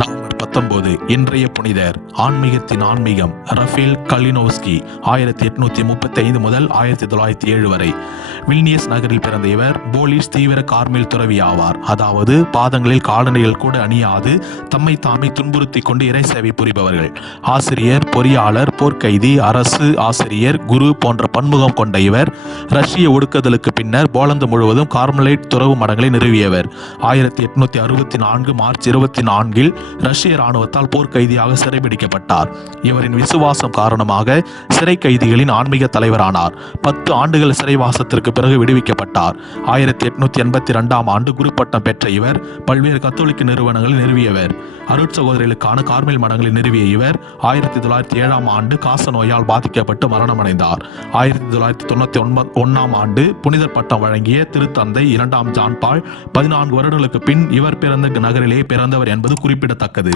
November 19 இன்றைய புனிதர். ஆன்மீகத்தின் ஆன்மீகம். ரஃபேல் கலினோவ்ஸ்கி 1835 முதல் 1907 வரை வில்னியஸ் நகரில் பிறந்த இவர் போலிஷ் தீவிர கார்மேல் துறவி ஆவார். அதாவது பாதங்களில் காலணிகள் கூட அணியாது தம்மை தாமே துன்புறுத்தி கொண்டு இறை சேவை புரிபவர்கள். ஆசிரியர், பொறியாளர், போர்க்கைதி, அரசு ஆசிரியர், குரு போன்ற பன்முகம் கொண்ட இவர் ரஷ்ய ஒடுக்குதலுக்கு பின்னர் போலந்து முழுவதும் கார்மலைட் துறவு மடங்களை நிறுவியவர். 1864 மார்ச் 24 ரஷ்ய இராணுவத்தால் போர்க்கைதியாக சிறைபிடிக்கப்பட்டார். இவரின் விசுவாசம் காரணமாக சிறை கைதிகளின் ஆன்மீக தலைவரானார். 10 ஆண்டுகள் சிறைவாசத்திற்கு பிறகு விடுவிக்கப்பட்டார். 1882 ஆண்டு குரு பட்டம் பெற்ற இவர் பல்வேறு கத்தோலிக்க நிறுவனங்களை நிறுவியவர். அருட்சகோதரிகளுக்கான கார்மேல் மடங்களை நிறுவிய இவர் 1907 ஆண்டு காச நோயால் பாதிக்கப்பட்டு மரணமடைந்தார். 1991 ஆண்டு புனிதர் பட்டம் வழங்கிய திருத்தந்தை 2 ஜான் பால் 14 வருடங்களுக்கு பின் இவர் பிறந்த நகரிலே பிறந்தவர் என்பது குறிப்பிடத்தக்கது.